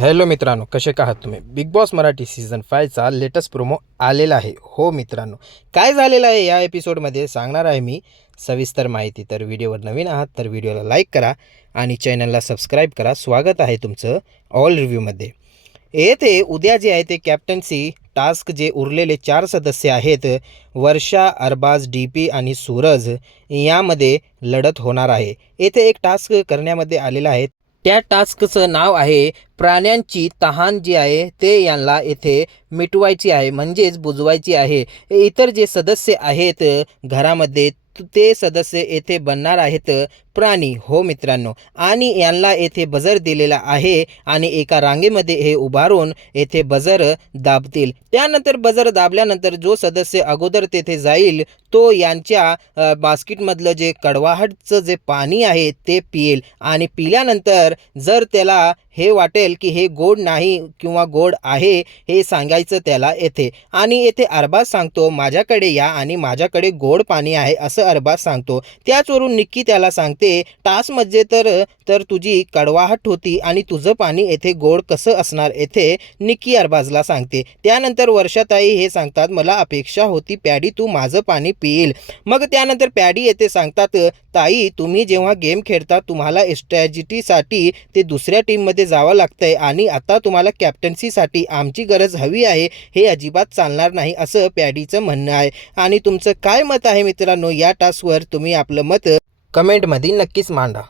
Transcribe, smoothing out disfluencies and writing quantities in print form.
Hello मित्रांनो, कसे आहात तुम्ही? बिग बॉस मराठी सीझन 5चा लेटेस्ट प्रोमो आलेला आहे. हो मित्रांनो, काय झालेलं आहे या एपिसोडमध्ये सांगणार आहे मी सविस्तर माहिती. तर व्हिडिओवर नवीन आहात तर व्हिडिओला लाईक करा आणि चॅनलला सबस्क्राईब करा. स्वागत आहे तुमचं ऑल रिव्ह्यूमध्ये. येथे उद्या जे आहे ते कॅप्टन्सी टास्क जे उरलेले 4 सदस्य आहेत, वर्षा, अरबाज, डी.पी. आणि सूरज यामध्ये लढत होणार आहे. येथे एक टास्क करण्यामध्ये आलेला आहे. त्या टास्कचं नाव आहे प्राण्यांची तहान जी आहे ते यांना येथे मिटवायची आहे, म्हणजेच बुजवायची आहे. इतर जे सदस्य आहेत घरामध्ये ते सदस्य येथे बनणार आहेत प्राणी. हो मित्रांनो, आणि यांना येथे बजर दिलेला आहे आणि एका रांगेमध्ये हे उभारून येथे बजर दाबतील. त्यानंतर बजर दाबल्यानंतर जो सदस्य अगोदर तेथे जाईल तो यांच्या बास्केटमधलं जे कडवाहटचं जे पाणी आहे ते पिईल आणि पिल्यानंतर जर त्याला हे वाटेल की हे गोड नाही किंवा गोड आहे हे सांगायचं त्याला येथे. आणि येथे अरबाज सांगतो माझ्याकडे या आणि माझ्याकडे गोड पाणी आहे असं अरबाज सांगतो. त्याचवरून निक्की त्याला सांगते टास्कमध्ये तर तुझी कडवाहट होती आणि तुझं पाणी येथे गोड कसं असणार, येथे निक्की अरबाजला सांगते. त्यानंतर वर्षाताई हे सांगतात मला अपेक्षा होती पॅडी तू माझं पाणी पिईल. मग त्यानंतर पॅडी येथे सांगतात ताई तुम्ही जेव्हा गेम खेळता तुम्हाला स्ट्रॅटेजीसाठी ते दुसऱ्या टीममध्ये जावं लागतंय आणि आता तुम्हाला कॅप्टन्सीसाठी आमची गरज हवी आहे, हे अजिबात चालणार नाही असं पॅडीचं म्हणणं आहे. आणि तुमचं काय मत आहे मित्रांनो या टास्कवर? तुम्ही आपलं मत कमेंटमध्ये नक्कीच मांडा.